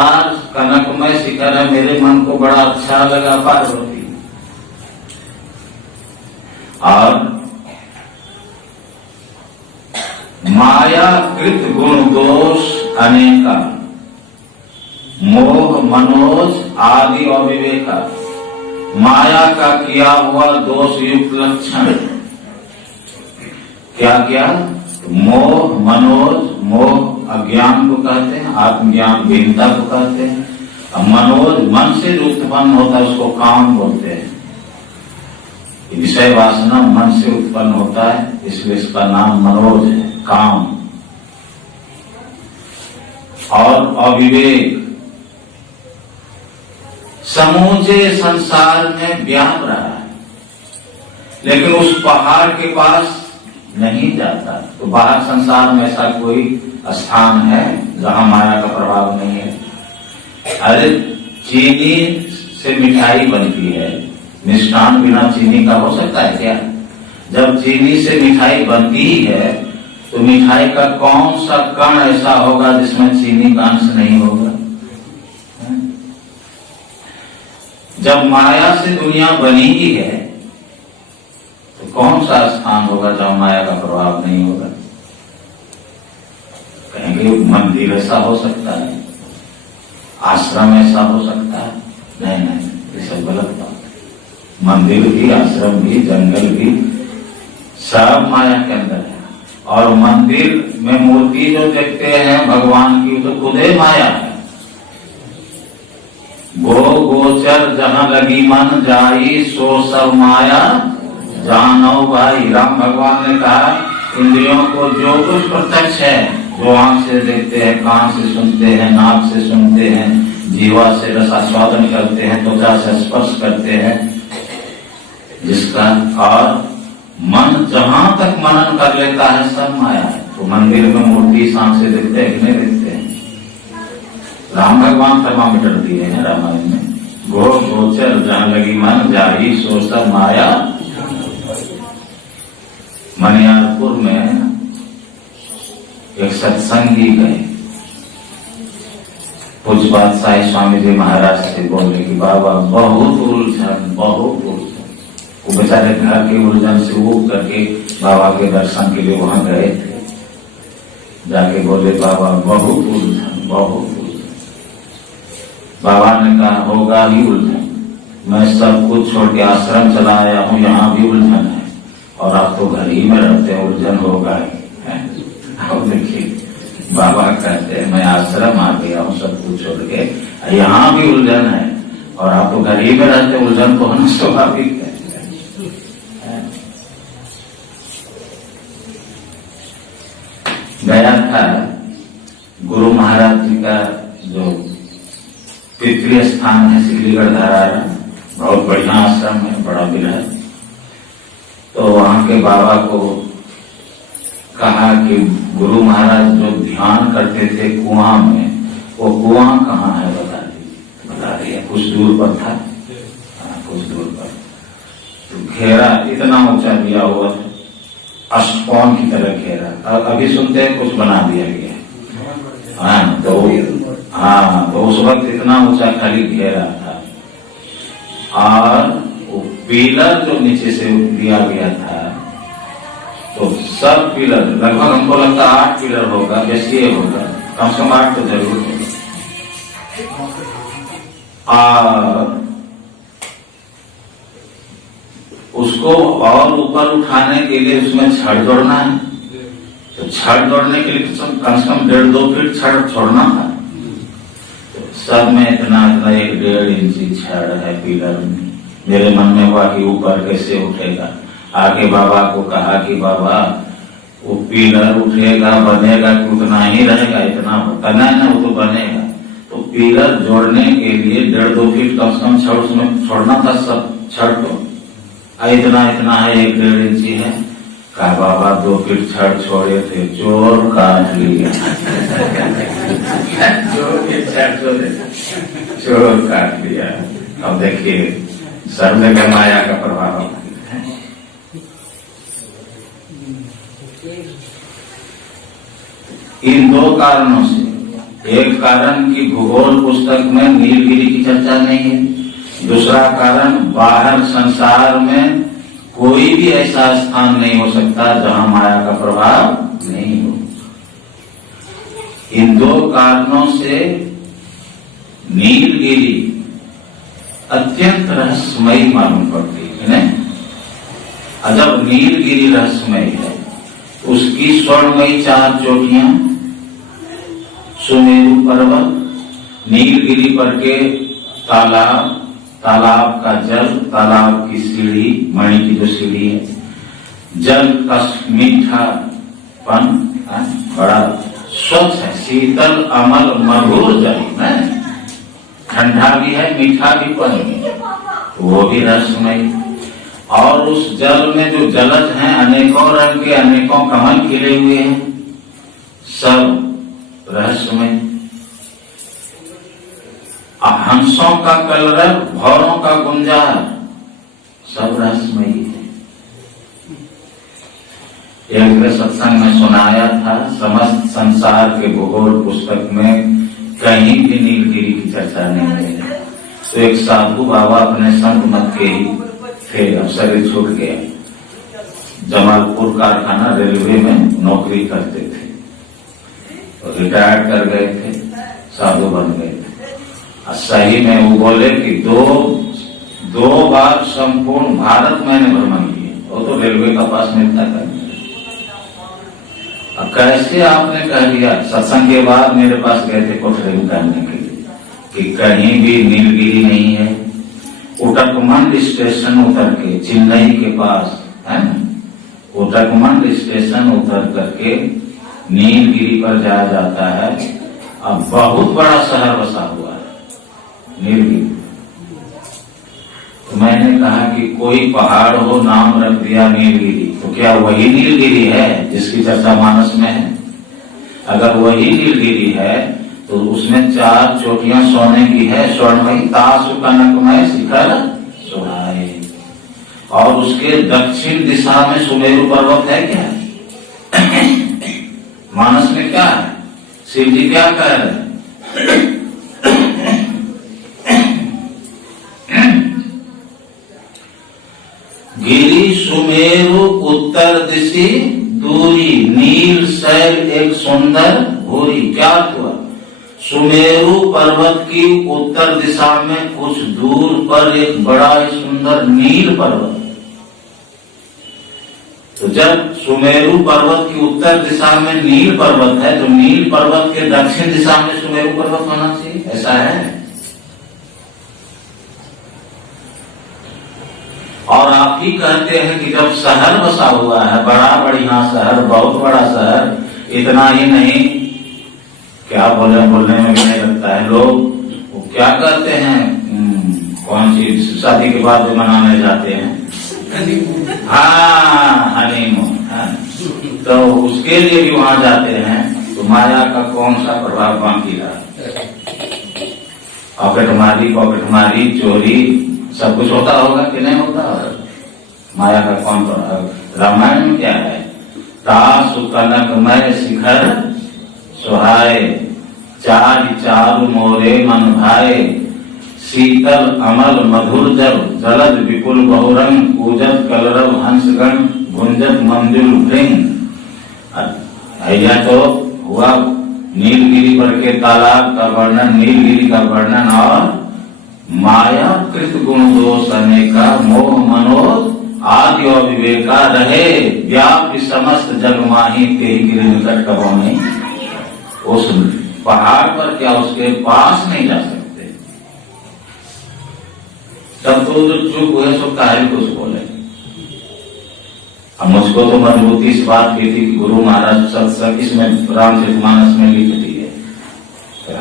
आज कनकमय शिखर है, मेरे मन को बड़ा अच्छा लगा पार्वती। और माया कृत गुण दोष अनेका, मोह मनोज आदि अविवेका। माया का किया हुआ दोष युक्त लक्षण क्या क्या? मोह मनोज, मोह अज्ञान को कहते हैं, आत्मज्ञान वीरता को कहते हैं। अब मनोज मन से जो उत्पन्न होता है उसको काम बोलते हैं। विषय वासना मन से उत्पन्न होता है, इसलिए इसका नाम मनोज है, काम। और अविवेक समूचे संसार में व्याप रहा है, लेकिन उस पहाड़ के पास नहीं जाता। तो बाहर संसार में ऐसा कोई स्थान है जहां माया का प्रभाव नहीं है? अरे चीनी से मिठाई बनती है, मिष्ठान बिना चीनी का हो सकता है क्या? जब चीनी से मिठाई बनती ही है तो मिठाई का कौन सा कण ऐसा होगा जिसमें चीनी का अंश नहीं होगा? जब माया से दुनिया बनी ही है तो कौन सा स्थान होगा जहां माया का प्रभाव नहीं होगा? कहेंगे मंदिर ऐसा हो सकता है, आश्रम ऐसा हो सकता है। नहीं नहीं, ये सब गलत बात है। मंदिर भी, आश्रम भी, जंगल भी सब माया के अंदर है। और मंदिर में मूर्ति जो देखते हैं भगवान की, तो खुद ही माया है। गो गोचर जहां लगी मन जाई, सो सब माया जानो भाई। राम भगवान ने कहा इंद्रियों को जो कुछ प्रत्यक्ष है, जो आंख से देखते हैं, कान से सुनते हैं, नाक से सुनते हैं, जीवा से रसास्वादन करते हैं, त्वचा से स्पर्श करते हैं, जिसका और मन जहां तक मनन कर लेता है सब माया है। तो मंदिर में मूर्ति सांप से देखते हैं कि नहीं देखते हैं? राम भगवान थर्मामीटर दिए हैं रामायण में। गो गोचर जहां लगी मन जाई, सो सब माया। मनियारपुर में एक सत्संगी गए, पूज्य बादशाही स्वामी जी महाराज से बोलने की, बाबा बहुत उलझन, बहुत उलझन। वो बेचारे घर की उलझन से उब करके बाबा के दर्शन के लिए वहां गए थे। जाके बोले बाबा बहुत उलझन, बहुत उलझन। बाबा ने कहा होगा ही उलझन, मैं सब कुछ छोड़ के आश्रम चला आया हूँ, यहाँ भी उलझन है, और आप तो घर ही में रहते हैं, उलझन होगा ही। अब देखिए बाबा कहते हैं मैं आश्रम आ गया हूँ सब कुछ छोड़ के, यहाँ भी उलझन है, और आप तो घर ही में रहते, उलझन तो होना स्वाभाविक है। गया था गुरु महाराज जी का जो पितृ स्थान है सिकलीगढ़ धारा, बहुत बढ़िया आश्रम है, बड़ा विरह। तो वहां के बाबा को कहा कि गुरु महाराज जो ध्यान करते थे कुआं में, वो कुआं कहाँ है बता दीजिए। बता दिया, कुछ दूर पर था, कुछ दूर पर। तो घेरा इतना ऊंचा दिया हुआ था, अष्टकोण की तरह घेरा। अभी सुनते हैं कुछ बना दिया गया। तो उस वक्त इतना ऊंचा खाली घेरा था, और वो पिलर जो नीचे से दिया गया था, तो सब पिलर लगभग हमको लगता 8 पिलर होगा, जैसे होगा, कम से कम 8 तो जरूर होगा। और उसको और ऊपर उठाने के लिए उसमें छड़ जोड़ना है, तो छड़ जोड़ने के लिए कम से कम 1.5-2 फीट छड़ छोड़ना था। तो सब में इतना 1-1.5 इंची छड़ है पिलर में। मेरे मन में हुआ कि ऊपर कैसे उठेगा। आके बाबा को कहा कि बाबा वो पिलर उठेगा, बनेगा कि उतना ही रहेगा? इतना करना है ना, वो तो बनेगा। तो पिलर जोड़ने के लिए 1.5-2 फीट कम से कम छड़ उसमें छोड़ना था, सब छड़ को। इतना इतना है, 1-1.5 इंची है। कहा बाबा 2 फीट छड़ छोड़े थे, चोर काट लिया। चोर काट लिया। अब देखिए सब जगह माया का प्रभाव है। इन 2 कारणों से एक कारण कि भूगोल पुस्तक में नीलगिरी की चर्चा नहीं है, दूसरा कारण बाहर संसार में कोई भी ऐसा स्थान नहीं हो सकता जहां माया का प्रभाव नहीं हो। इन दो कारणों से नीलगिरी अत्यंत रहस्यमयी मालूम पड़ती है। और जब नीलगिरी रहस्यमयी है, उसकी स्वर्णमयी 4 चोटियां, सुमेरु पर्वत, नीलगिरी पर के तालाब, तालाब का जल, तालाब की सीढ़ी, मणि की जो सीढ़ी है, जल का मीठापन बड़ा स्वच्छ है, शीतल अमल मधुर जल है, ठंडा भी है, मीठा भी पानी है, वो भी रहस्यमयी। और उस जल में जो जलज हैं, अनेकों रंग के अनेकों कमल खिले हुए हैं, सब रहस्यमय। हंसों का कलरव, भौरों का गुंजार, सब रहस्यमयी है। एक सत्संग में सुनाया था, समस्त संसार के भूगोल पुस्तक में कहीं भी नीलगिरी की चर्चा नहीं है। तो एक साधु बाबा अपने संत मत के ही थे, अब शरीर छूट गया, जमालपुर कारखाना रेलवे में नौकरी करते थे, तो रिटायर कर गए थे, साधु बन गए थे। सही में वो बोले कि दो बार संपूर्ण भारत मैंने भ्रमण किया, वो तो रेलवे का पास मिलता था। अब कैसे आपने कह दिया, सत्संग के बाद मेरे पास गए थे कोठरी में करने के लिए कि कहीं भी नीलगिरी नहीं है। उटकमंड स्टेशन उतर के, चेन्नई के पास है ना, उटकमंड स्टेशन उतर करके नीलगिरी पर जाया जाता है। अब बहुत बड़ा शहर बसा हुआ है नीलगिरी। तो मैंने कहा कि कोई पहाड़ हो, नाम रख दिया नीलगिरी, तो क्या वही नीलगिरी है जिसकी चर्चा मानस में है? अगर वही नीलगिरी है तो उसमें 4 चोटियां सोने की है, स्वर्णमयी, तासु कनकमय शिखर सोहाए। और उसके दक्षिण दिशा में सुमेरु पर्वत है क्या? मानस में क्या है? शिव जी क्या कह रहे हैं? गिरी सुमेरु उत्तर दिशी दूरी, नील शैल एक सुंदर भूरी। क्या हुआ? सुमेरु पर्वत की उत्तर दिशा में कुछ दूर पर एक बड़ा सुंदर नील पर्वत। तो जब सुमेरु पर्वत की उत्तर दिशा में नील पर्वत है, तो नील पर्वत के दक्षिण दिशा में सुमेरु पर्वत होना चाहिए, ऐसा है। और आप ही कहते हैं कि जब शहर बसा हुआ है, बड़ा बढ़िया शहर, बहुत बड़ा शहर, इतना ही नहीं, क्या बोलने में भी नहीं लगता है। लोग वो क्या कहते हैं, कौन सी शादी के बाद जो मनाने जाते हैं, हाँ हनीमून, तो उसके लिए भी वहां जाते हैं। तो माया का कौन सा प्रभाव बाकी रहा? पॉकेटमारी, चोरी, सब कुछ होता होगा कि नहीं होता? माया का कौन प्रभाव? रामायण में क्या है? तासु कनकमय शिखर सुहाए, चारु मोरे मन भाए, शीतल अमल मधुर जल, जलद विपुल बहुरंग, पूजत कलरव हंसगण, भुंजत मंजुल भृंग। यह तो हुआ नीलगिरी पर के तालाब का वर्णन, नीलगिरी का वर्णन। और माया कृत गुण दोष अनेका, मोह मनोज आदि और विवेका, रहे व्यापी समस्त जग माही, तेरी गिरि निकट कबो नहीं। उस पहाड़ पर क्या उसके पास नहीं जा सकते? तब तो जो चुप हुए सो काहे कुछ बोले। अब मुझको तो मजबूती से बात की थी कि गुरु महाराज सत्संग इसमें रामचरितमानस में लिख दिए,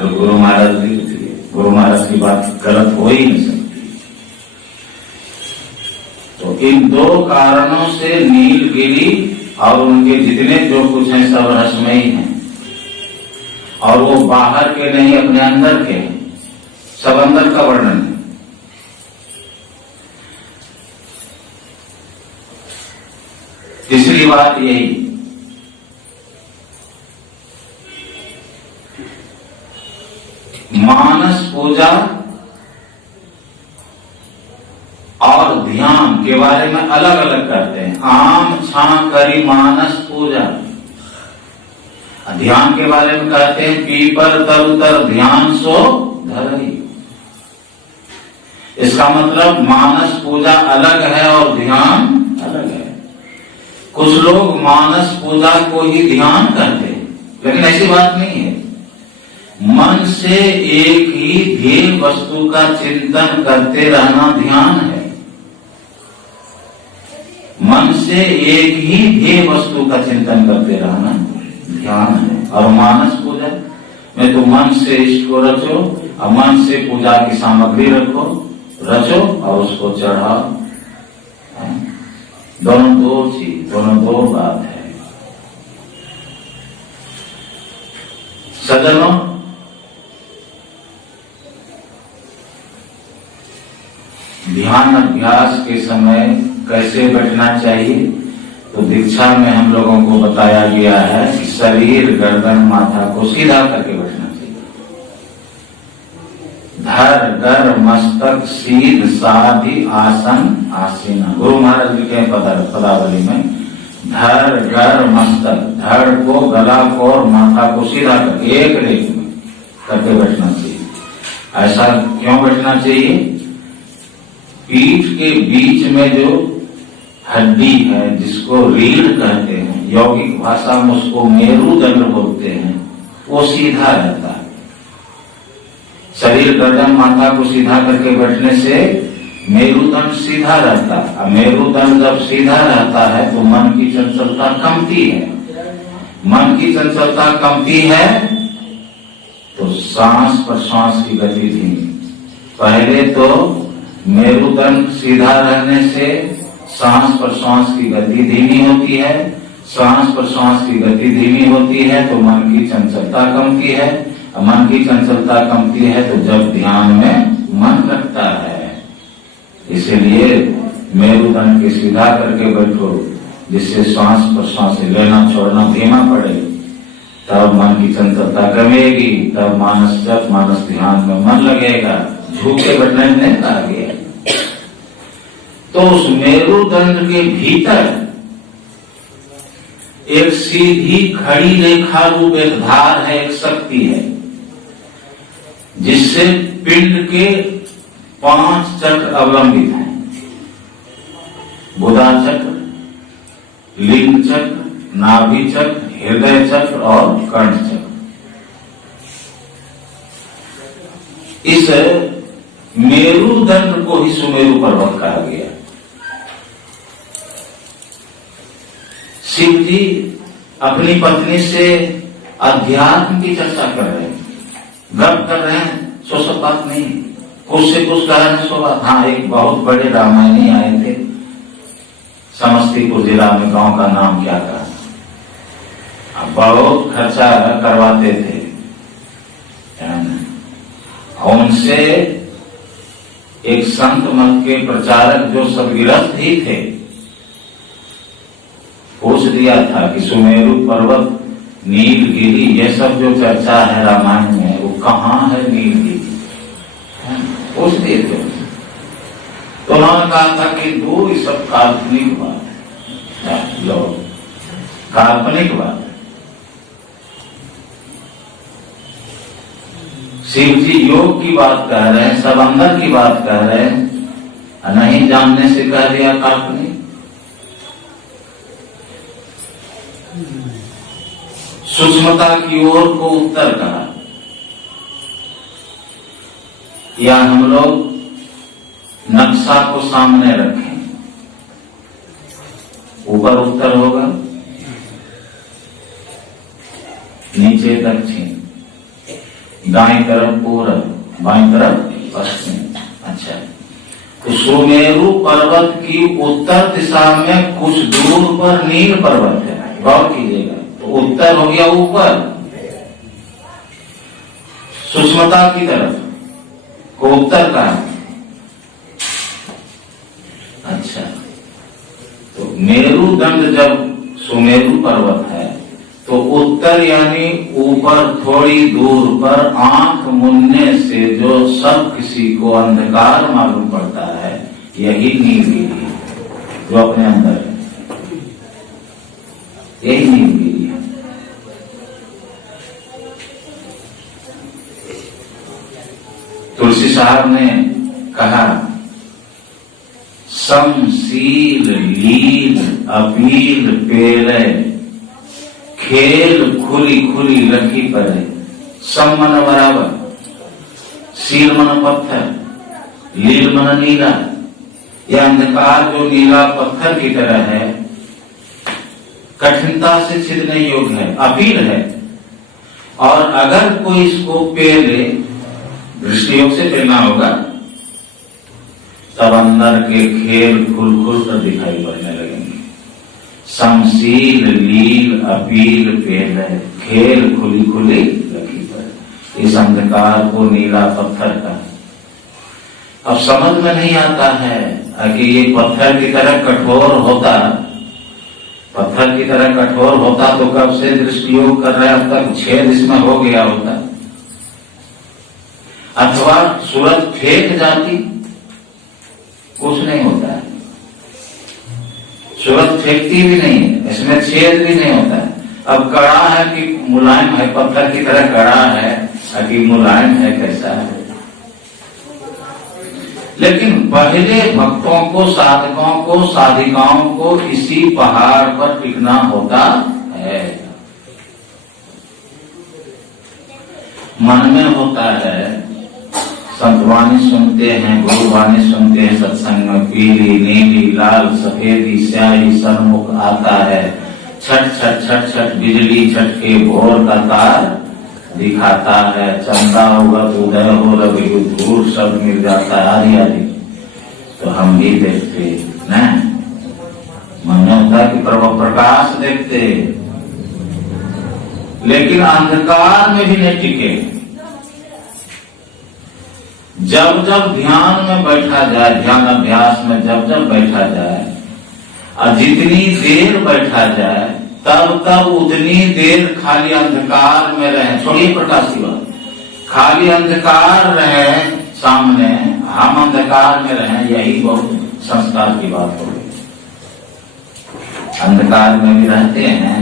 गुरु महाराज लिख दिए, गुरु महाराज की बात गलत हो ही नहीं सकती। तो इन 2 कारणों से नीलगिरी और उनके जितने जो कुछ हैं सब रहस्यमयी हैं। और वो बाहर के नहीं, अपने अंदर के हैं, सब अंदर का वर्णन है। तीसरी बात यही, मानस पूजा और ध्यान के बारे में अलग अलग करते हैं। आम छां करी मानस पूजा, ध्यान के बारे में कहते हैं पीपर तर ध्यान सो धरई। इसका मतलब मानस पूजा अलग है और ध्यान अलग है। कुछ लोग मानस पूजा को ही ध्यान करते हैं, लेकिन ऐसी बात नहीं है। मन से एक ही ध्येय वस्तु का चिंतन करते रहना ध्यान है। मन से एक ही ध्येय वस्तु का चिंतन करते रहना ध्यान है। और मानस पूजा में तो मन से इष्ट को रचो और मन से पूजा की सामग्री रचो और उसको चढ़ाओ। दोनों दो चीज, दोनों दो बात है। सज्जनों, ध्यान अभ्यास के समय कैसे बैठना चाहिए? तो दीक्षा में हम लोगों को बताया गया है कि शरीर, गर्दन, माथा को सीधा करके बैठना चाहिए। धर गर मस्तक सीध साधि आसन आसीना। गुरु महाराज लिखे हैं पदावली में, धर गर मस्तक, धड़ को, गला को और माथा को सीधा करके एक रेख में करके बैठना चाहिए। ऐसा क्यों बैठना चाहिए? पीठ के बीच में जो हड्डी है, जिसको रीढ़ कहते हैं, यौगिक भाषा में उसको मेरुदंड बोलते हैं, वो सीधा रहता है। शरीर, गर्दन, माथा को सीधा करके बैठने से मेरुदंड सीधा रहता है। अब मेरुदंड जब सीधा रहता है तो मन की चंचलता कमती है। मन की चंचलता कमती है तो सांस प्रश्वास की गति धीमी। पहले तो मेरुदंड सीधा रहने से सांस प्रश्वास की गति धीमी होती है। सांस प्रश्वास की गति धीमी होती है तो मन की चंचलता कमती है। मन की चंचलता कमती है तो जब ध्यान में मन लगता है। इसीलिए मेरुदंड के सीधा करके बैठो, जिससे सांस प्रश्वास लेना छोड़ना धीमा पड़े, तब मन की चंचलता कमेगी, तब मानस जप, मानस ध्यान में मन लगेगा। झुक के बैठने नहीं कहा गया। तो उस मेरुदंड के भीतर एक सीधी खड़ी रेखा रूप एक धार है, एक शक्ति है, जिससे पिंड के 5 चक्र अवलंबित हैं। बुधा चक्र, लिंग चक्र, नाभि चक्र, हृदय चक्र और कर्ण चक्र। इस मेरुदंड को ही सुमेरु पर्वत कहा गया। शिव जी अपनी पत्नी से अध्यात्म की चर्चा कर रहे हैं, गप कर रहे हैं, सो सब बात नहीं, कुछ से कुछ कहा न सो बात। हाँ, एक बहुत बड़े रामायणी आए थे समस्तीपुर जिला में, गांव का नाम क्या था, बहुत खर्चा करवाते थे। उनसे एक संत मत के प्रचारक जो सदगृहस्थ ही थे, पूछ दिया था कि सुमेरु पर्वत, नीलगिरी, ये सब जो चर्चा है रामायण में, वो कहाँ है नीलगिरी? पूछ दिए थे। तो उन्होंने कहा था कि दूर ये सब काल्पनिक बात है, लो काल्पनिक बात है। शिव जी योग की बात कह रहे हैं, सब अंदर की बात कह रहे हैं, नहीं जानने से कह दिया काल्पनिक। सूक्ष्मता की ओर को उत्तर कहा। या हम लोग नक्शा को सामने रखें, ऊपर उत्तर होगा, नीचे दक्षिण, दाएं तरफ पूरब, बाएं तरफ पश्चिम। अच्छा, तो सुमेरु पर्वत की उत्तर दिशा में कुछ दूर पर नील पर्वत है, गौर कीजिएगा। तो उत्तर हो गया ऊपर, सुषमता की तरफ को उत्तर का। अच्छा, तो मेरुदंड जब सुमेरु पर्वत है तो उत्तर यानी ऊपर थोड़ी दूर पर आंख मुनने से जो सब किसी को अंधकार मालूम पड़ता है, यही नीलगिरी है जो अपने अंदर है। यही नीलगिरी है। तुलसी साहब ने कहा, समशील लील अपील पेले, खेल खुली खुली लखी पड़े। सम मन बराबर, शील मन पत्थर, लील मन नीला। यह अंधकार जो नीला पत्थर की तरह है, कठिनता से छिदने योग्य है, अपील है। और अगर कोई इसको पेले, दृष्टि योग से पेलना होगा, तब अंदर के खेल खुल खुल कर दिखाई पड़ने लगेंगे। समशील लील अपील पेल, खेल खुली खुली लखी पर। इस अंधकार को नीला पत्थर का अब समझ में नहीं आता है कि ये पत्थर की तरह कठोर होता, पत्थर की तरह कठोर होता तो कब से दृष्टि योग कर रहा है, अब तक छेद इसमें हो गया होता। अथवा सूरज फेंक जाती, कुछ नहीं होता है। सूरज फेंकती भी नहीं है, इसमें छेद भी नहीं होता है। अब कड़ा है कि मुलायम है, पत्थर की तरह कड़ा है कि मुलायम है, कैसा है। लेकिन पहले भक्तों को, साधकों को, साधिकाओं को इसी पहाड़ पर टिकना होता है। मन में होता है, संतवाणी सुनते हैं, गुरुवाणी सुनते हैं, सत्संग में पीली नीली लाल सफेदी स्याही सन्मुख आता है। छट छट छट छट बिजली छटके भोर का तार दिखाता है। चंदा होगा तो उदय हो, रवि धूल सब मिल जाता है, आदि आदि। तो हम भी देखते न, मन में होता कि प्रभु प्रकाश देखते, लेकिन अंधकार में भी नहीं टिके। जब जब ध्यान में बैठा जाए, ध्यान अभ्यास में जब जब बैठा जाए, और जितनी देर बैठा जाए, तब तब उतनी देर खाली अंधकार में रहे। छोड़िए प्रकाश की बात, खाली अंधकार रहे सामने, हम अंधकार में रहे, यही बहुत संस्कार की बात हो गई। अंधकार में भी रहते हैं,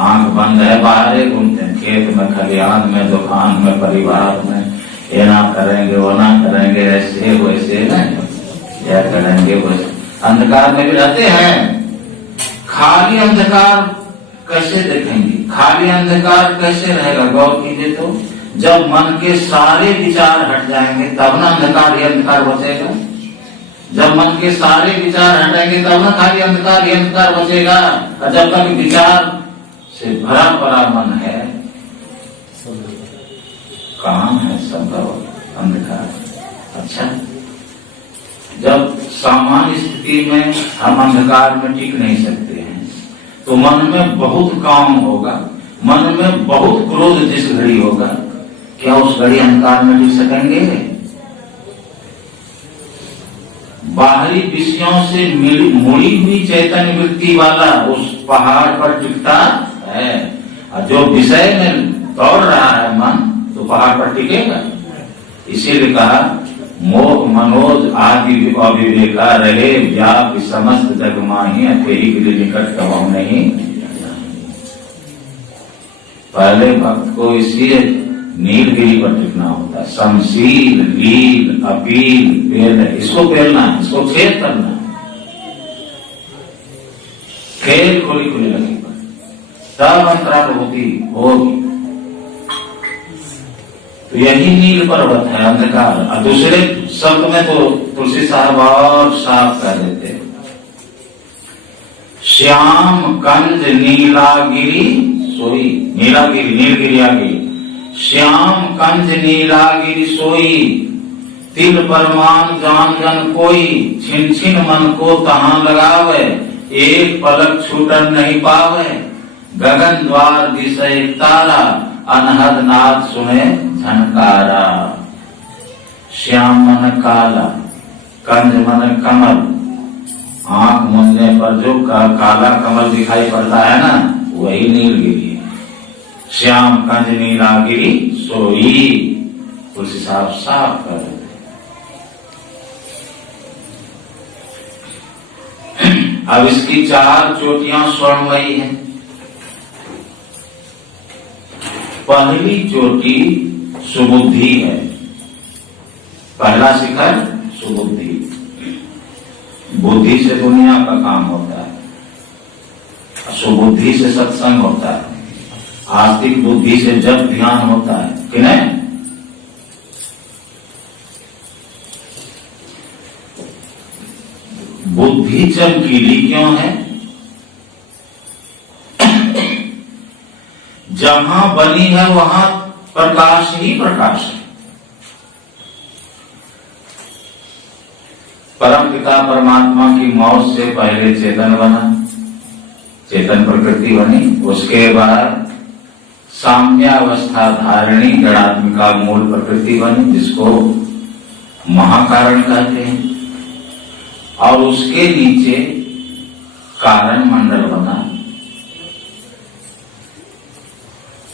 आंख बंद है, बाहर घूमते हैं, खेत में, खलिहान में, दुकान में, परिवार में, ये ना करेंगे, वो ना करेंगे, ऐसे वैसे नहीं, यह करेंगे वैसे। अंधकार में भी रहते हैं। खाली अंधकार कैसे देखेंगे, खाली अंधकार कैसे रहेगा, गौर कीजिए तो। जब मन के सारे विचार हट जाएंगे तब ना अंधकार ही अंधकार बचेगा। जब मन के सारे विचार हटेंगे तब ना खाली अंधकार ही अंधकार बचेगा। और जब तक विचार से भरा पड़ा मन है, काम है संभव अंधकार। अच्छा, जब सामान्य स्थिति में हम अंधकार में टिक नहीं सकते हैं, तो मन में बहुत काम होगा, मन में बहुत क्रोध जिस घड़ी होगा, क्या उस घड़ी अंधकार में टिक सकेंगे? बाहरी विषयों से मुड़ी हुई चैतन्य वृत्ति वाला उस पहाड़ पर टिकता है, और जो विषय में दौड़ रहा है मन, तो पहाड़ पर टिकेगा। इसीलिए कहा, मोह मनोज आदि अविवेका रहे, व्याप समस्त जग माही, अकेही गिरि निकट कबहु नहीं। पहले भक्त को इसलिए नीलगिरी पर टिकना होता है। समशील लील अपील पेल, इसको पेलना, इसको छेद करना, खेल खुली खुली लगी पर, तब अंतरानुभूति होगी। तो यही नील पर्वत है अंधकार। और दूसरे शब्द में तो तुलसी साहब और साफ कर देते, श्याम कंज नीलागिरी सोई। नीलागिरी, नीलगिरी आ गई। श्याम कंज नीलागिरी सोई, तिल परमान जान जन कोई। छिन छिन मन को तहां लगावे, एक पलक छूटन नहीं पावे। गगन द्वार दिशे तारा, अनहद नाद सुने झनकारा। श्याम मन काला, कंज मन कमल। आंख मूंदने पर जो काला कमल दिखाई पड़ता है ना, वही नीलगिरी है। श्याम कंज नीलागिरी सोई, उस हिसाब साफ कर देते। अब इसकी 4 चोटियां स्वर्णमयी हैं। पहली चोटी सुबुद्धि है, पहला शिखर सुबुद्धि। बुद्धि से दुनिया का काम होता है, सुबुद्धि से सत्संग होता है, आस्तिक बुद्धि से जब ध्यान होता है कि नहीं। बुद्धि चमकीली क्यों है? जहां बनी है वहां प्रकाश ही प्रकाश है। परमपिता परमात्मा की मौत से पहले चेतन बना, चेतन प्रकृति बनी। उसके बाद साम्यावस्था धारणी जड़ात्मिका मूल प्रकृति बनी, जिसको महाकारण कहते हैं। और उसके नीचे कारण मंडल बना।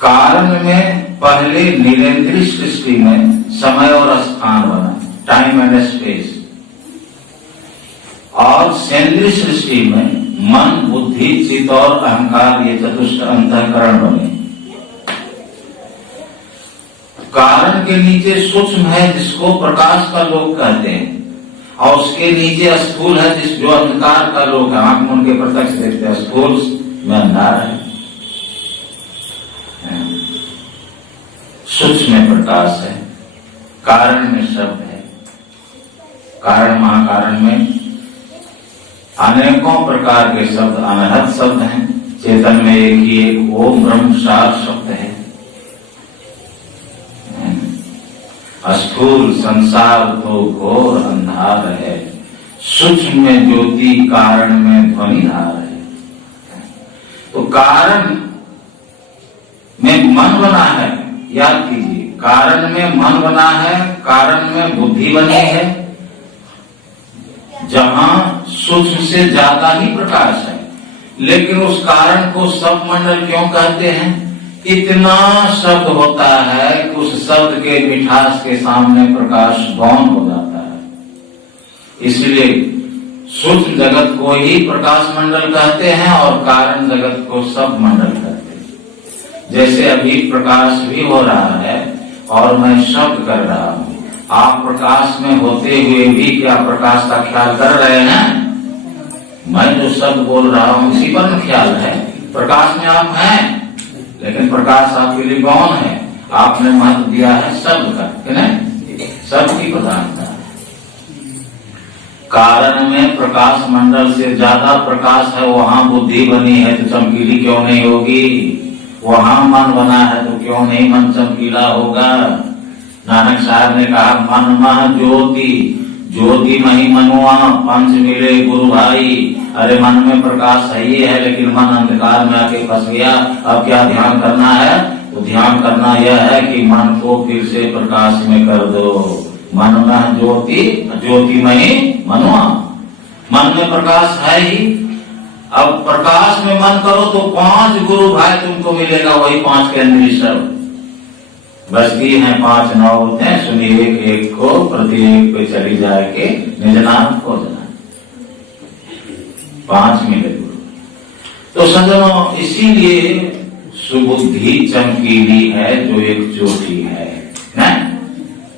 कारण में पहले निरंतरी सृष्टि में समय और स्थान बना, टाइम एंड स्पेस। और सेंद्रीय सृष्टि में मन, बुद्धि, चित्त और अहंकार, ये चतुष्ट अंतःकरण बने। कारण के नीचे सूक्ष्म है, जिसको प्रकाश का लोक कहते हैं। और उसके नीचे स्थूल है, जिस जो अंधकार का लोक है। आंख मन के प्रत्यक्ष देखते हैं, स्थूल में अंधार है, सूक्ष्म में प्रकाश है, कारण में शब्द है। कारण महाकारण में अनेकों प्रकार के शब्द, अनहद शब्द हैं। चेतन में एक ही एक ओम ब्रह्म सार शब्द है। स्थूल संसार तो घोर अंधार है, सूक्ष्म में ज्योति, कारण में ध्वनिधार है। तो कारण में मन बना है, याद कीजिए, कारण में मन बना है, कारण में बुद्धि बनी है, जहां सूक्ष्म से ज्यादा ही प्रकाश है। लेकिन उस कारण को सब मंडल क्यों कहते हैं? इतना शब्द होता है कि उस शब्द के मिठास के सामने प्रकाश गौण हो जाता है। इसलिए सूक्ष्म जगत को ही प्रकाश मंडल कहते हैं और कारण जगत को सब मंडल कहते हैं। जैसे अभी प्रकाश भी हो रहा है और मैं शब्द कर रहा हूं, आप प्रकाश में होते हुए भी क्या प्रकाश का ख्याल कर रहे हैं? मैं जो शब्द बोल रहा हूं उसी पर ख्याल है। प्रकाश में आप हैं, लेकिन प्रकाश आपके लिए गौण है। आपने महत्व दिया है शब्द का, कि नहीं? शब्द की प्रधानता। कारण में प्रकाश मंडल से ज्यादा प्रकाश है, वहां बुद्धि बनी है तो चमकीली क्यों नहीं होगी? वहां मन बना है तो क्यों नहीं मन चमकीला होगा? नानक साहब ने कहा, मन मह ज्योति, ज्योति मही मनुआ, पंच मिले गुरु भाई। अरे मन में प्रकाश सही है, लेकिन मन अंधकार में आके फंस गया। अब क्या ध्यान करना है? तो ध्यान करना यह है कि मन को फिर से प्रकाश में कर दो। मन में ज्योति, ज्योतिमयी मनुआ, मन में प्रकाश है ही। अब प्रकाश में मन करो तो 5 गुरु भाई तुमको मिलेगा, वही 5 केंद्रीय शब्द। बस्ती हैं 5 9 होते हैं, सुनिए एक को प्रति एक पे चली जाए के निज नाम हो जाए, 5 मिले गुरु। तो सज्जनों, इसीलिए सुबुद्धि चमकीली है, जो एक चोटी है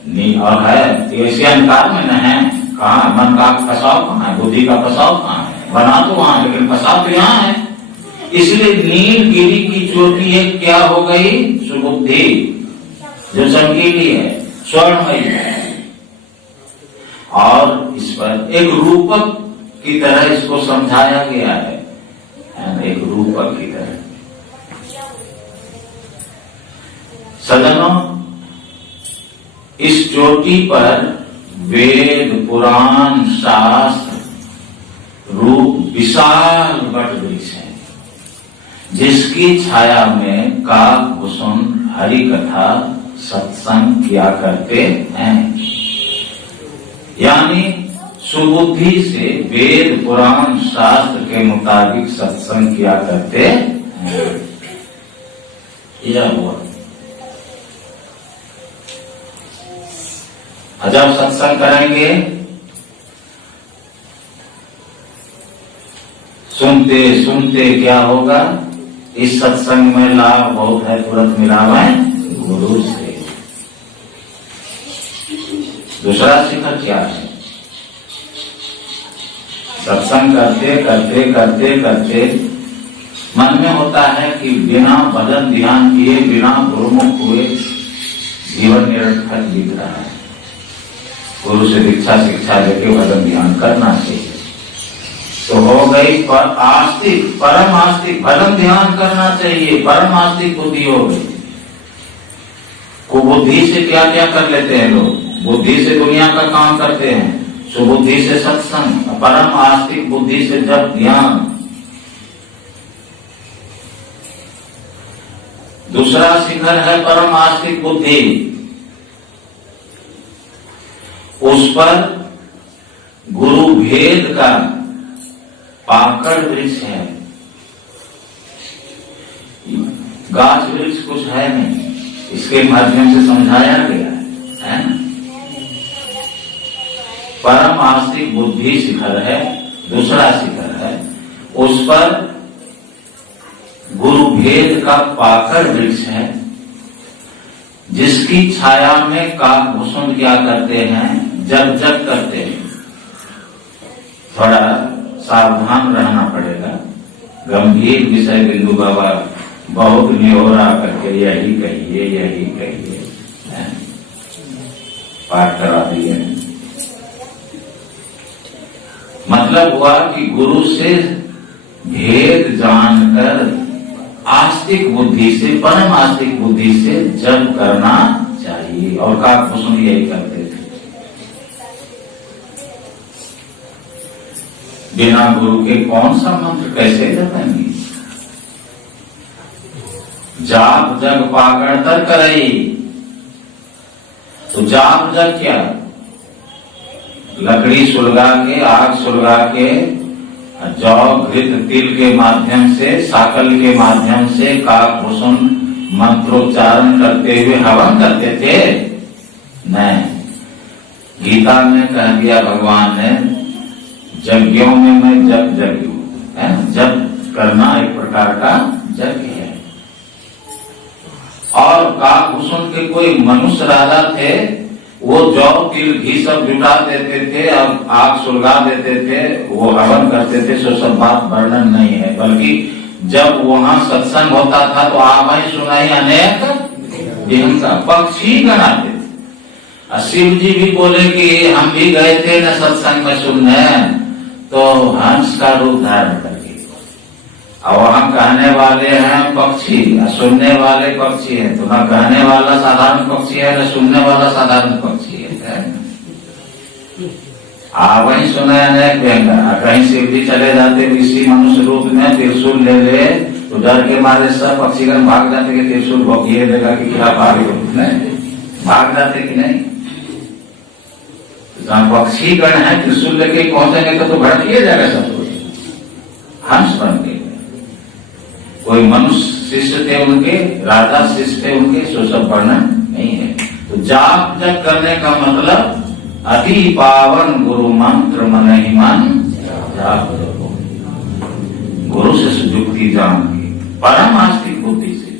नहीं, और है ऐसे अंधकार में न है। कहा मन का फसाव कहाँ है? बुद्धि का फसाव कहाँ है? बना तो वहां, लेकिन फसाव तो यहाँ है। इसलिए नीलगिरी की चोटी एक क्या हो गई? सुबुद्धि, जो चमकीली है, स्वर्णमयी है। और इस पर एक रूपक की तरह इसको समझाया गया है, एक रूपक की तरह। सज्जनों, इस चोटी पर वेद, पुराण, शास्त्र रूप विशाल वट वृक्ष है, जिसकी छाया में काक भूषण हरि कथा सत्संग किया करते हैं। यानी सुबुद्धि से वेद, पुराण, शास्त्र के मुताबिक सत्संग किया करते हैं। यह हुआ। जब सत्संग करेंगे, सुनते सुनते क्या होगा, इस सत्संग में लाभ बहुत है, तुरंत मिलावे गुरु से। दूसरा शिखर क्या है? सत्संग करते करते करते करते मन में होता है कि बिना भजन ध्यान किए, बिना गुरुमुख हुए जीवन निरर्थक बीत रहा है। गुरु से दीक्षा शिक्षा लेके भजन ध्यान करना चाहिए। तो हो गई पर आस्तिक, परम आस्तिक। भजन ध्यान करना चाहिए, परम आस्तिक बुद्धि हो गई। कुबुद्धि से क्या क्या कर लेते हैं लोग, बुद्धि से दुनिया का काम करते हैं, सुबुद्धि से सत्संग, परम आस्तिक बुद्धि से जब ध्यान। दूसरा शिखर है परम आस्तिक बुद्धि। उस पर गुरु भेद का पाकड़ वृक्ष है, गाछ वृक्ष कुछ है नहीं, इसके माध्यम से समझाया गया है ना। परम आस्तिक बुद्धि शिखर है, दूसरा शिखर है। उस पर गुरु भेद का पाकड़ वृक्ष है, जिसकी छाया में काकभूषण क्या करते हैं, जग जग करते हैं। थोड़ा सावधान रहना पड़ेगा। गंभीर विषय बिंदु बाबा बहुत निहोरा करके यही कहिए, यही कहिए, पाठ करा दिए। मतलब हुआ कि गुरु से भेद जानकर आस्तिक बुद्धि से, परम आस्तिक बुद्धि से जप करना चाहिए। और काकभूषण यही करते थे। बिना गुरु के कौन सा मंत्र कैसे जपेंगे? जाप जग पाकड़ तर करई। तो जाप जग क्या? लकड़ी सुलगा के, आग सुलगा के, जौ घृत तिल के माध्यम से, साकल के माध्यम से काकभूषण मंत्रोच्चारण करते हुए हवन करते थे? नहीं। गीता में कह दिया भगवान ने, यज्ञों में मैं जप जगी हूं, है ना। जप करना एक प्रकार का यज्ञ है। और काकभूषण के कोई मनुष्य राजा थे, वो जौ तिल घी सब जुटा देते थे, अब आग सुलगा देते थे, वो हवन करते थे। सो सब बात वर्णन नहीं है, बल्कि जब वहां सत्संग होता था तो आवाज सुनाई अनेक जिनका पक्षी गणाते थे। शिव जी भी बोले कि हम भी गए थे न सत्संग में सुनने, तो हंस का रूप धारण करके। और वहां कहने वाले हैं पक्षी, सुनने वाले पक्षी हैं। तो न कहने वाला साधारण पक्षी है, न सुनने वाला साधारण पक्षी है। वही सुना अनेक व्यंगा। कहीं शिव जी चले जाते इसी मनुष्य रूप में, त्रिशूल ले ले, तो डर के मारे सब पक्षीगण भाग जाते कि त्रिशूल भोगिए देगा कि क्या भाग जाते कि नहीं। जहां पक्षीगण है त्रिशूल लेके पहुंचेंगे तो भड़क लिया जाएगा सब कुछ। हंस बन गए। कोई मनुष्य शिष्य थे उनके, राजा शिष्य थे उनके, सो सब वर्णन नहीं है। तो जाप जप करने का मतलब अति पावन गुरु मंत्र मन ही मन जाप जपो। गुरु से युक्ति जान के, परम आस्तिक बुद्धि से।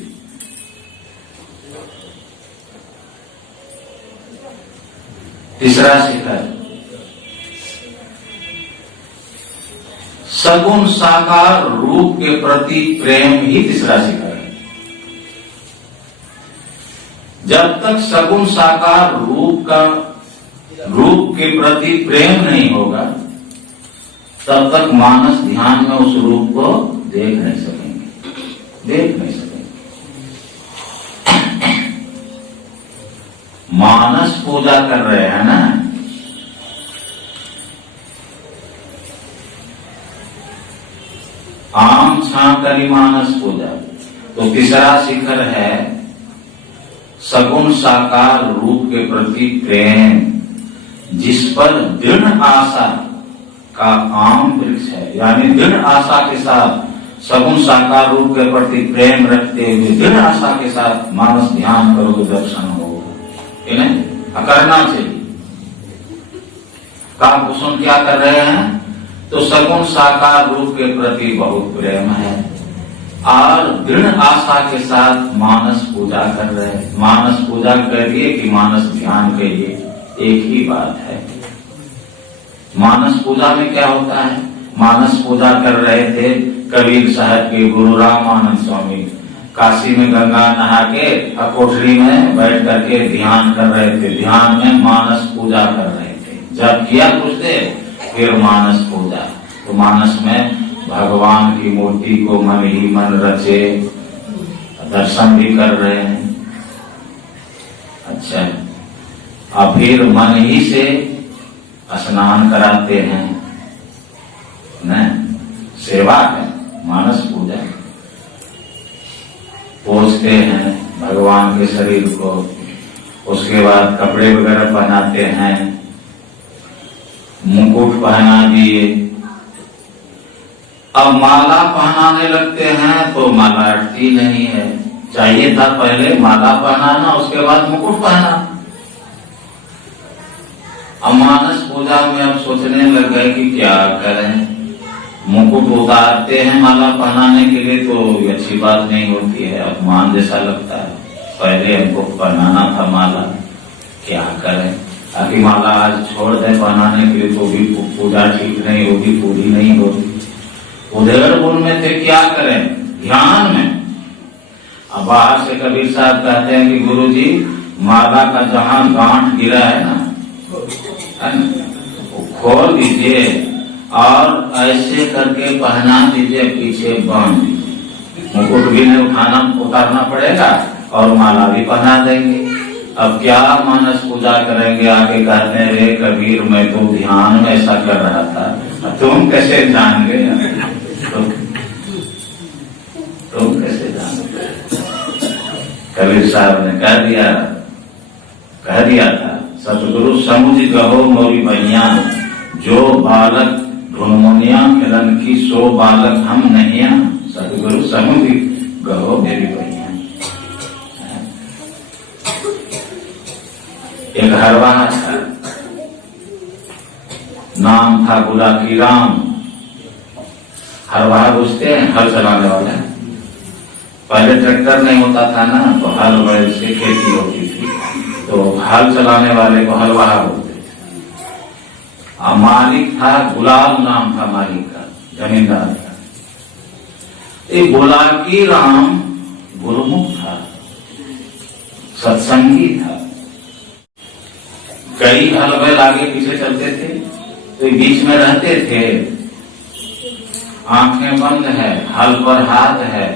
तीसरा शिखर सगुण साकार रूप के प्रति प्रेम ही तीसरा शिखर है। जब तक सगुण साकार रूप के प्रति प्रेम नहीं होगा, तब तक मानस ध्यान में उस रूप को देख नहीं सकेंगे। मानस पूजा कर रहे हैं ना, आम छाकरी मानस पूजा। तो तीसरा शिखर है सगुण साकार रूप के प्रति प्रेम, जिस पर दृढ़ आशा का आम वृक्ष है। यानी दृढ़ आशा के साथ सगुण साकार रूप के प्रति प्रेम रखते हुए दृढ़ आशा के साथ मानस ध्यान करो तो दर्शन होगा। इन्हें करना चाहिए। कालभूषण क्या कर रहे हैं? तो सगुण साकार रूप के प्रति बहुत प्रेम है और दृढ़ आशा के साथ मानस पूजा कर रहे हैं। मानस पूजा करिए कि मानस ध्यान करिए, एक ही बात है। मानस पूजा में क्या होता है? मानस पूजा कर रहे थे कबीर साहब के गुरु रामानंद स्वामी, काशी में गंगा नहा के कोठरी में बैठ करके ध्यान कर रहे थे। ध्यान में मानस पूजा कर रहे थे। जब किया कुछ देर फिर मानस पूजा, तो मानस में भगवान की मूर्ति को मन ही मन रचे, दर्शन भी कर रहे हैं। अच्छा, और फिर मन ही से स्नान कराते हैं न, सेवा है मानस पूजा। पोछते हैं भगवान के शरीर को, उसके बाद कपड़े वगैरह पहनाते हैं, मुकुट पहना दिए। अब माला पहनाने लगते हैं तो माला अटती नहीं है। चाहिए था पहले माला पहनाना, उसके बाद मुकुट पहना। अब मानस पूजा में अब सोचने लग गए कि क्या करें। मुकुट उतारते हैं माला पहनाने के लिए तो अच्छी बात नहीं होती है, अपमान जैसा लगता है। पहले हमको पहनाना था माला, क्या करें। आखिर माला आज छोड़ दे पहनाने के लिए तो भी पूजा ठीक नहीं होगी, पूरी नहीं होगी। उधेड़ गुण में थे, क्या करें ध्यान में। अब बाहर से कबीर साहब कहते हैं कि गुरुजी माला का जहां गांठ गिरा है ना, वो खोल दीजिए और ऐसे करके पहना दीजिए, पीछे बांध दीजिए। मुकुट भी नहीं उतारना पड़ेगा और माला भी पहना देंगे। अब क्या मानस पूजा करेंगे? आगे कहते हैं रे कबीर मैं तो ध्यान में ऐसा कर रहा था, तुम कैसे जान गए? तुम कैसे जान गए? कबीर साहब ने कह दिया था सतगुरु समुझ कहो मोरी भैया, जो बालक ढूंढमुनिया खिलन की सो बालक हम नहीं। सतगुरु समुझ कहो मेरी भैया। एक हरवाहा था, नाम था गुलाकी राम। हरवाहा बुझते हैं, हल चलाने वाले। पहले ट्रैक्टर नहीं होता था ना, तो हल बैल से खेती होती थी, तो हल चलाने वाले को हलवाहा बोलते थे। मालिक था गुलाम, नाम था मालिक का, जमींदार था। ये गुलाकी राम गुरुमुख था, सत्संगी था। कई हल बैल आगे पीछे चलते थे तो बीच में रहते थे। आंखें बंद है, हल पर हाथ है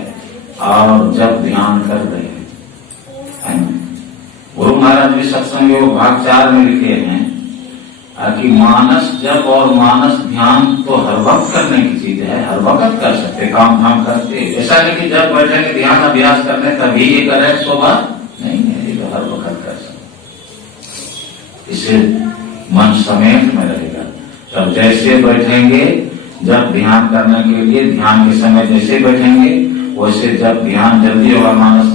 और जब ध्यान कर रहे हैं। गुरु महाराज भी सत्संग योग भाग 4 में लिखे हैं कि मानस जप और मानस ध्यान तो हर वक्त करने की चीज है, हर वक्त कर सकते, काम धाम करते। ऐसा नहीं कि जब बैठेंगे ध्यान अभ्यास करने तभी ये करें, सो बात नहीं है, ये तो हर वक्त कर सकते। इससे मन समेत में रहेगा। जब जैसे बैठेंगे, जब ध्यान करने के लिए ध्यान के समय जैसे बैठेंगे वैसे जब ध्यान जल्दी होगा, मानस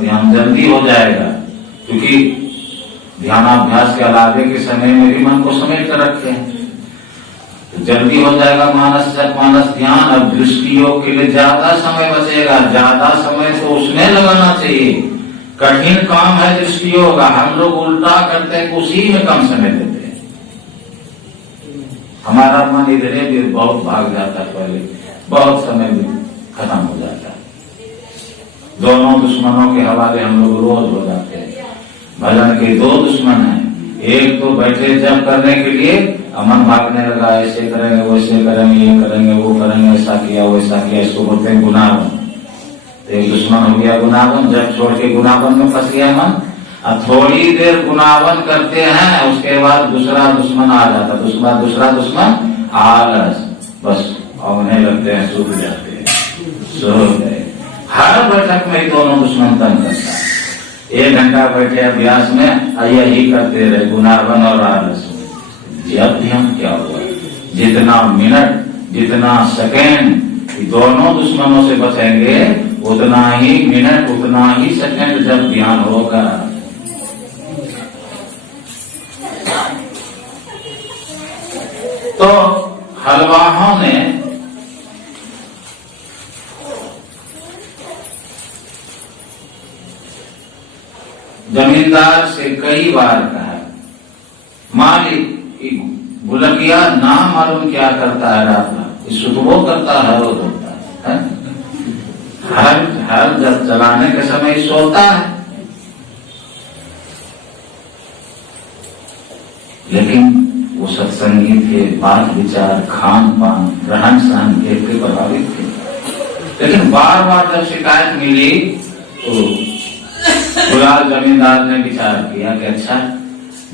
ध्यान जल्दी हो जाएगा। क्योंकि ध्यानाभ्यास के अलावे के समय में भी मन को समेट कर रखे हैं, तो जल्दी हो जाएगा मानस ध्यान। अब दृष्टि योग के लिए ज्यादा समय बचेगा, ज्यादा समय तो उसमें लगाना चाहिए। कठिन काम है दृष्टि योग, हम लोग उल्टा करते हैं, उसी में कम समय देते हैं। हमारा मन इधर भी बहुत भाग जाता है, पहले बहुत समय भी खत्म हो जाता है। दोनों दुश्मनों के हवाले हम लोग रोज हो जाते हैं। भजन के 2 दुश्मन हैं, एक तो बैठे जब करने के लिए मन भागने लगा, ऐसे करेंगे वैसे करेंगे, ये करेंगे वो करेंगे, ऐसा किया वैसा किया, इसको बोलते हैं गुनावन। तो एक दुश्मन हो गया गुनावन, जब छोड़ के गुनावन में फंस गया मन। अब थोड़ी देर गुनावन करते हैं, उसके बाद दूसरा दुश्मन आ जाता, दूसरा दुश्मन आलस, बस औंधने लगते हैं, सूख जाते हैं, सो गए। हर बैठक में दोनों दुश्मन तंग करता है। 1 घंटा बैठे अभ्यास में यही करते रहे, गुनावन और आलस। अब ध्यान क्या हुआ? जितना मिनट, जितना सेकेंड कि दोनों दुश्मनों से बचेंगे, उतना ही मिनट, उतना ही सेकंड जब ध्यान होगा। तो हलवाहों ने जमींदार से कई बार कहा, मालिक बुलकिया ना मालूम क्या करता है रात में, सुतबो करता है, वो होता है, हर जब चलाने के समय सोता है। लेकिन वो सत्संगी थे, बात विचार, खान पान, रहन सहन देख के प्रभावित थे। लेकिन बार बार जब शिकायत मिली तो गुलाल जमींदार ने विचार किया कि अच्छा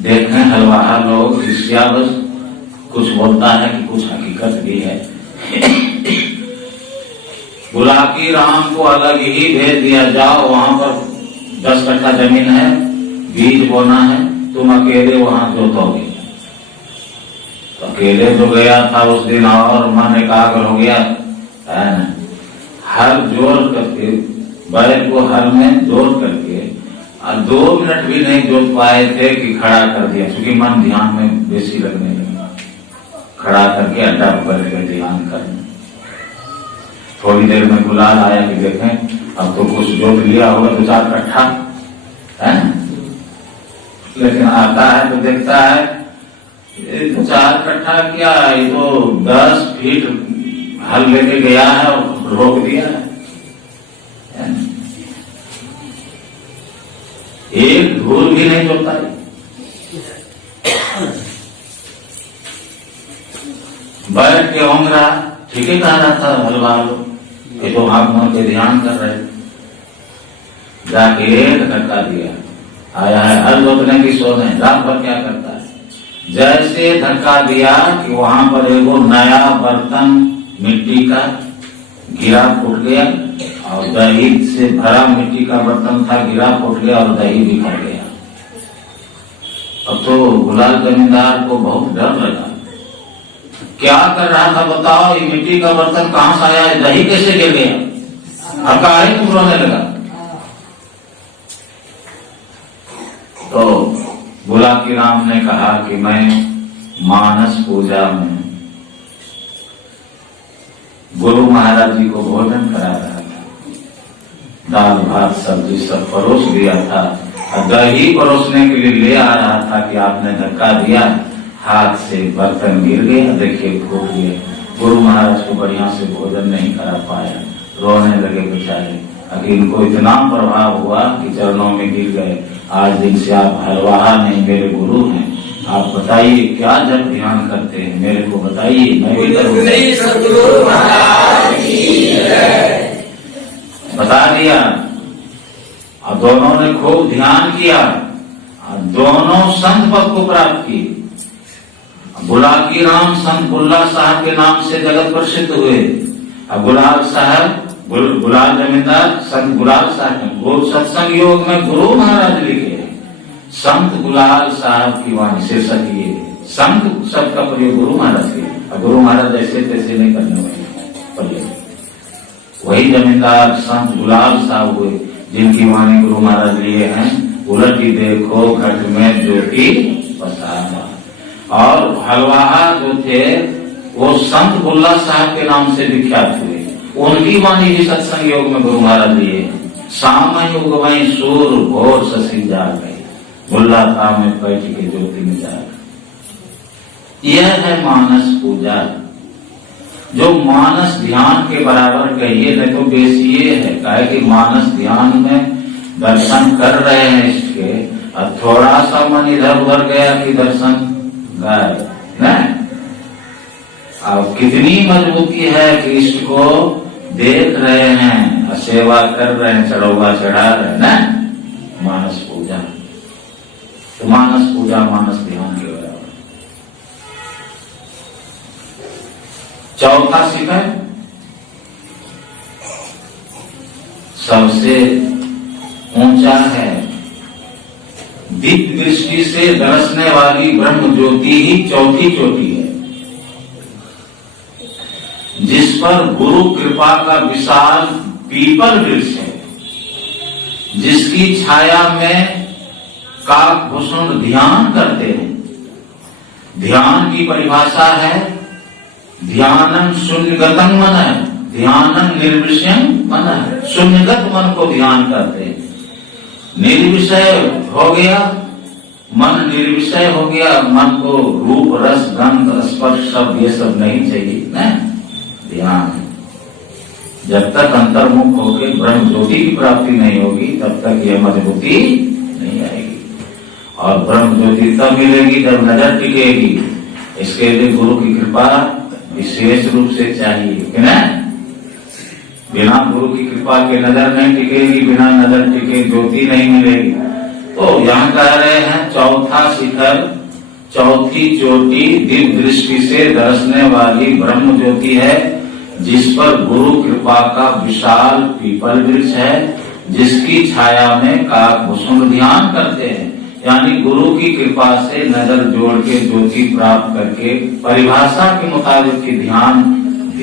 देखें, हलवाहा लोग बस कुछ बोलता है कि कुछ हकीकत भी है। बुलाकी राम को अलग ही भेज दिया, जाओ वहां पर 10 कट्ठा जमीन है, बीज बोना है, तुम अकेले वहां जोतोगे। तो अकेले जो गया था उस दिन और मन एकाग्र हो गया है ना, हल जोड़ करके, बैल को हल में जोड़ करके 2 मिनट भी नहीं जोत पाए थे कि खड़ा कर दिया, क्योंकि मन ध्यान में बेसी लगने लगा। खड़ा करके अड्डा करके ध्यान करना। थोड़ी देर में गुलाल आया कि देखें अब तो कुछ जोत लिया होगा 2-4 कट्ठा है ना, लेकिन आता है तो देखता है 2-4 कट्ठा क्या, ये तो 10 फीट हल लेके गया है और रोक दिया है। एक धूल भी नहीं जोता है। बैठ के होंगरा, ठीक है कह रहा था हलवा लोग, ये तो आप मन के ध्यान कर रहे थे। जाके एक धक्का दिया, आया है हल जोतने की सोच है, रात भर क्या करता है। जैसे धक्का दिया कि वहां पर एक नया बर्तन मिट्टी का गिरा, फूट गया, और दही से भरा मिट्टी का बर्तन था, गिरा, फूट गया और दही बिखर गया। अब तो गुलाल जमींदार को बहुत डर लगा, क्या कर रहा था बताओ, ये मिट्टी का बर्तन कहां से आया, दही कैसे गिर गया, अकाली तुम रोने लगा। तो बुलाकी राम ने कहा कि मैं मानस पूजा में गुरु महाराज जी को भोजन करा रहा था, दाल भात सब्जी सब परोस दिया था, दही परोसने के लिए ले आ रहा था कि आपने धक्का दिया, हाथ से बर्तन गिर गया, देखिए फूट गया। गुरु महाराज को बढ़िया से भोजन नहीं करा पाया, रोने लगे बेचारे। अगर इनको इतना प्रभाव हुआ कि चरणों में गिर गए। आज दिन से आप हलवाहा नहीं, मेरे गुरु हैं, आप बताइए क्या जब ध्यान करते हैं, मेरे को बताइए, मैं भी करूँगा। बता दिया, और दोनों ने खूब ध्यान किया, और दोनों संत पद को प्राप्त किए। बुलाकी राम संत बुल्ला साहब के नाम से जगत प्रसिद्ध हुए। अब गुलाल साहब, गुलाल जमींदार संत गुलाल साहब, गुरु सत्संग योग में गुरु महाराज लिखे संत गुलाल साहब की वाणी, शीर्षक ये संत शब्द का प्रयोग गुरु महाराज के। गुरु महाराज ऐसे तैसे नहीं करने वाले, वही जमींदार संत गुलाल साहब हुए जिनकी वाणी गुरु महाराज लिए हैं, उलटी देखो घट में ज्योति पसारा। और हलवाहा जो थे वो संत बुल्ला साहब के नाम से विख्यात हुए, उनकी वाणी भी सत्संग योग में गुरु महाराज लिए। शाम युग वही सूर भोर शशि जाग गए, बुल्ला था में बैठ के ज्योति में जाग। यह है मानस पूजा, जो मानस ध्यान के बराबर कहिए, नहीं तो बेसिए है। काहे कि मानस ध्यान में दर्शन कर रहे हैं इसके, और थोड़ा सा मन इधर उधर गया कि दर्शन गायब न। अब कितनी मजबूती है कि इष्ट को देख रहे हैं, सेवा कर रहे हैं, चढ़ौवा चढ़ा रहे हैं न। मानस पूजा, तो मानस पूजा मानस ध्यान के बराबर। चौथा शिखर सबसे ऊंचा है, दिव्य दृष्टि से दर्शने वाली ब्रह्म ज्योति ही चौथी चोटी है। जिस पर गुरु कृपा का विशाल पीपल वृक्ष है, जिसकी छाया में काकभूषण ध्यान करते हैं। ध्यान की परिभाषा है ध्यानम शून्यगतम मन है, ध्यानम निर्विषयम मन है। शून्यगत मन को ध्यान करते हैं। निर्विषय हो गया मन, निर्विषय हो गया मन को रूप रस गंध स्पर्श शब्द ये सब नहीं चाहिए ना। ध्यान जब तक अंतर्मुख होकर ब्रह्म ज्योति की प्राप्ति नहीं होगी तब तक यह मजबूती नहीं आएगी। और ब्रह्म ज्योति तब मिलेगी जब नजर टिकेगी। इसके लिए गुरु की कृपा विशेष रूप से चाहिए कि ना। बिना गुरु की कृपा के नजर नहीं टिकेगी, बिना नजर टिके ज्योति नहीं मिलेगी। तो यहाँ कह रहे हैं चौथा शिखर, चौथी चोटी दिव्य दृष्टि से दर्शने वाली ब्रह्म ज्योति है, जिस पर गुरु कृपा का विशाल पीपल वृक्ष है, जिसकी छाया में काकभूषण ध्यान करते हैं। यानी गुरु की कृपा से नजर जोड़ के ज्योति प्राप्त करके परिभाषा के मुताबिक की ध्यान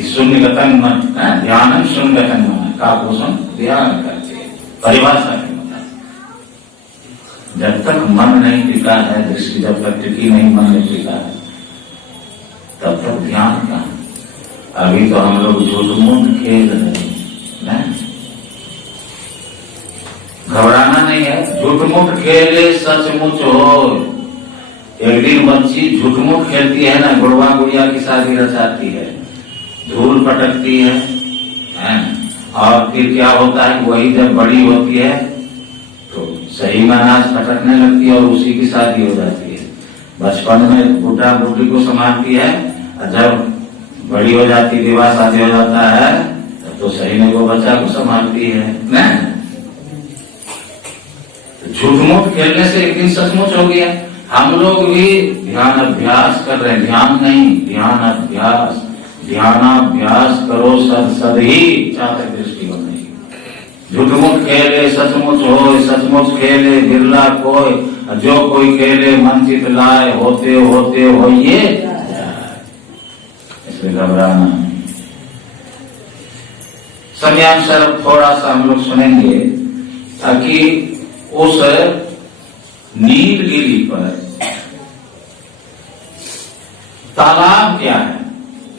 शून्यगतम मन, ध्यानम शून्यगतम मन, काकभूषण ध्यान करते हैं परिभाषा के मुताबिक। जब तक मन नहीं टिका है, दृष्टि जब तक टिकी नहीं, मन नहीं टिका है, तब तक ध्यान का। अभी तो हम लोग झूठ मूठ खेल रहे हैं। घबराना नहीं है, झूठ मूठ खेले सचमुच हो। एक दिन बच्ची झूठ मूठ खेलती है ना, गुड़वा गुड़िया की शादी रचाती है, धूल पटकती है, और फिर क्या होता है, वही जब बड़ी होती है तो सही में अनाज पटकने लगती है और उसी की शादी हो जाती है। बचपन में बुढ़ा बुढ़ी को संभालती है, और जब बड़ी हो जाती, विवाह शादी हो जाता है, तो सही में वो बच्चा को संभालती है ना। झूठ मूठ खेलने से एक दिन सचमुच हो गया। हम लोग भी ध्यान अभ्यास कर रहे हैं, ध्यान नहीं, ध्यान अभ्यास। ध्यानाभ्यास करो सद सद ही चातक दृष्टि बनेगी। झूठ मूठ खेले सचमुच हो, सचमुच खेले बिरला कोई, जो कोई खेले मन चित लाए, होते होते होइए, इसलिए घबराना नहीं। समयानुसार थोड़ा सा हम लोग सुनेंगे, ताकि उस नीलगिरी पर तालाब क्या है,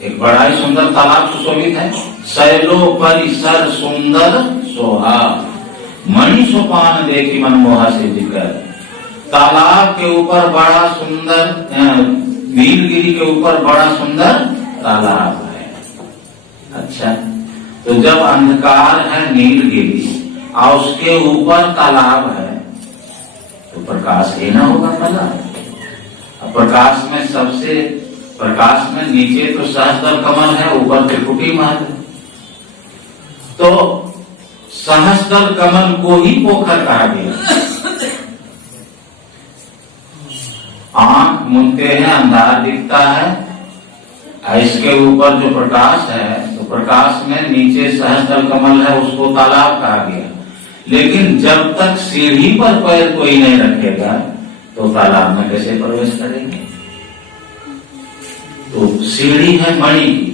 एक बड़ा ही सुंदर तालाब सुशोभित है। शैलो परिसर सुंदर सोहा, मणि सोपान देखी मनमोहा से जिक्र। तालाब के ऊपर बड़ा सुंदर, नीलगिरी के ऊपर बड़ा सुंदर तालाब है। अच्छा, तो जब अंधकार है नीलगिरी और उसके ऊपर तालाब है, तो प्रकाश ही ना होगा तालाब। प्रकाश में सबसे, प्रकाश में नीचे तो सहस्त्र कमल है, ऊपर त्रिपुटी महल है। तो सहस्त्र कमल को ही पोखर कहा गया। आंख मूंदते हैं, अंधार दिखता है, इसके ऊपर जो प्रकाश है, तो प्रकाश में नीचे सहस्त्र कमल है, उसको तालाब कहा गया। लेकिन जब तक सीढ़ी पर पैर कोई नहीं रखेगा तो तालाब में कैसे प्रवेश करेंगे। तो सीढ़ी है मणि की,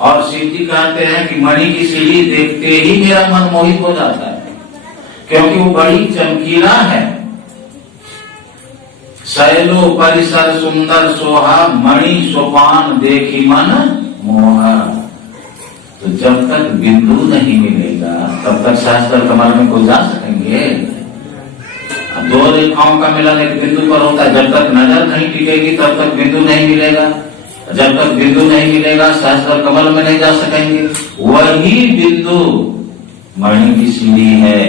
और सीढ़ी कहते हैं कि मणि की सीढ़ी देखते ही मेरा मन मोहित हो जाता है, क्योंकि वो बड़ी चमकीला है। शैलो परिसर सुंदर सोहा, मणि सोपान देखी मन मोहा। तो जब तक बिंदु नहीं मिलेगा तब तक सहस्त्र कमल में कोई जा सकेंगे। दो रेखाओं का मिलन एक बिंदु पर होता है। जब तक नजर नहीं टिकेगी तब तक बिंदु नहीं मिलेगा। जब तक बिंदु नहीं मिलेगा सहस्त्र कमल में नहीं जा सकेंगे। वही बिंदु मणि की सीढ़ी है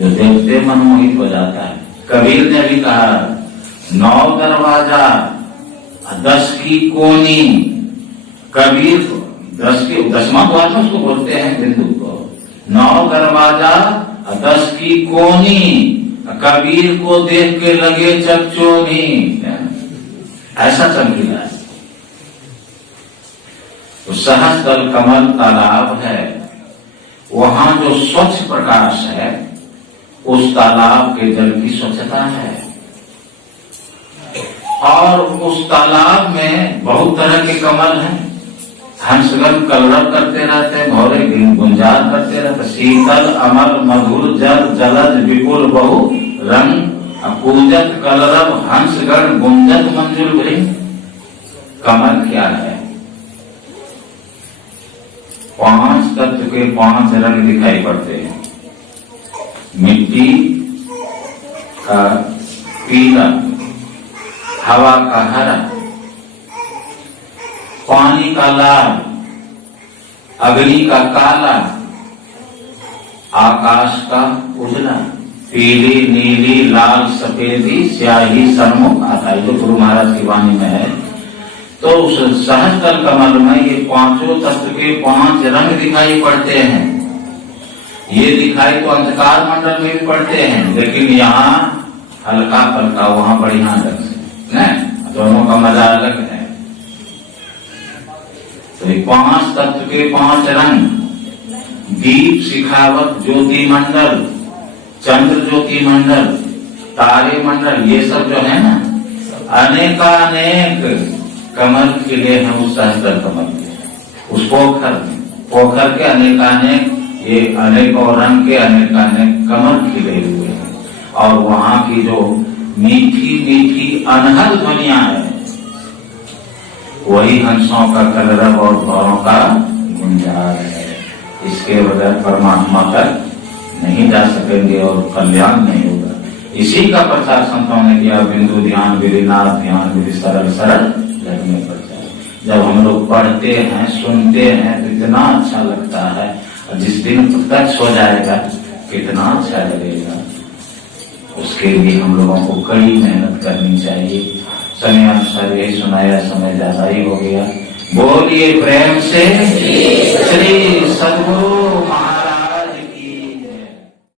जो देखते मनमोहित हो जाता है। कबीर ने भी कहा, 9 दरवाजा 10 की कोनी। कबीर को 10वां द्वार में उसको बोलते हैं बिंदु को। 9 दरवाजा 10 की कोनी, कबीर को देख के लगे चकचोनी। ऐसा चमकीला है। तो सहस्त्र कमल तालाब है, वहां जो स्वच्छ प्रकाश है उस तालाब के जल की स्वच्छता है। और उस तालाब में बहुत तरह के कमल हैं। हंसगण कलरव करते रहते, भौरे गुंजार करते रहते। शीतल अमर मधुर जल जलज विपुल बहु रंग, पूजत कलरव हंसगण गुंजत मंजुल भृंग। कमल क्या है? 5 तत्व के 5 रंग दिखाई पड़ते हैं। मिट्टी का पीला, हवा का हरा, पानी का लाल, अग्नि का काला, आकाश का उजला, पीली नीली लाल सफेदी स्याही सन्मुख आता है, जो गुरु महाराज की वाणी में है। तो उस सहस्त्र कमल में ये 5 तत्व के 5 रंग दिखाई पड़ते हैं। ये दिखाई तो अंधकार मंडल में भी पड़ते हैं, लेकिन यहाँ हल्का फल्का, वहां बढ़िया रंग से, दोनों का मजा अलग है। तो ये 5 तत्व के 5 रंग, दीप शिखावत ज्योति मंडल, चंद्र ज्योति मंडल, तारे मंडल, ये सब जो है ना, अनेकानेक कमल खिले हैं उस सहस्त्र कमल के, उस पोखर के अनेकानेक, ये अनेक और रंग के अनेकानेक कमल खिले हुए हैं। और वहां की जो मीठी मीठी अनहद ध्वनिया है, वही हंसों का कलरव और भौरों का गुंजार है। इसके बगैर परमात्मा तक नहीं जा सकेंगे और कल्याण नहीं होगा। इसी का प्रचार संतों ने किया। बिंदु ध्यान विधिनाथ ध्यान विधि सरल सरल लगने प्रचार। जब हम लोग पढ़ते हैं सुनते हैं तो इतना अच्छा लगता है, और जिस दिन प्रत्यक्ष हो जाएगा कितना अच्छा लगेगा। उसके लिए हम लोगों को कड़ी मेहनत करनी चाहिए। समय अनुसार यही सुनाया, समय ज्यादा ही हो गया। बोलिए प्रेम से श्री सद्गुरु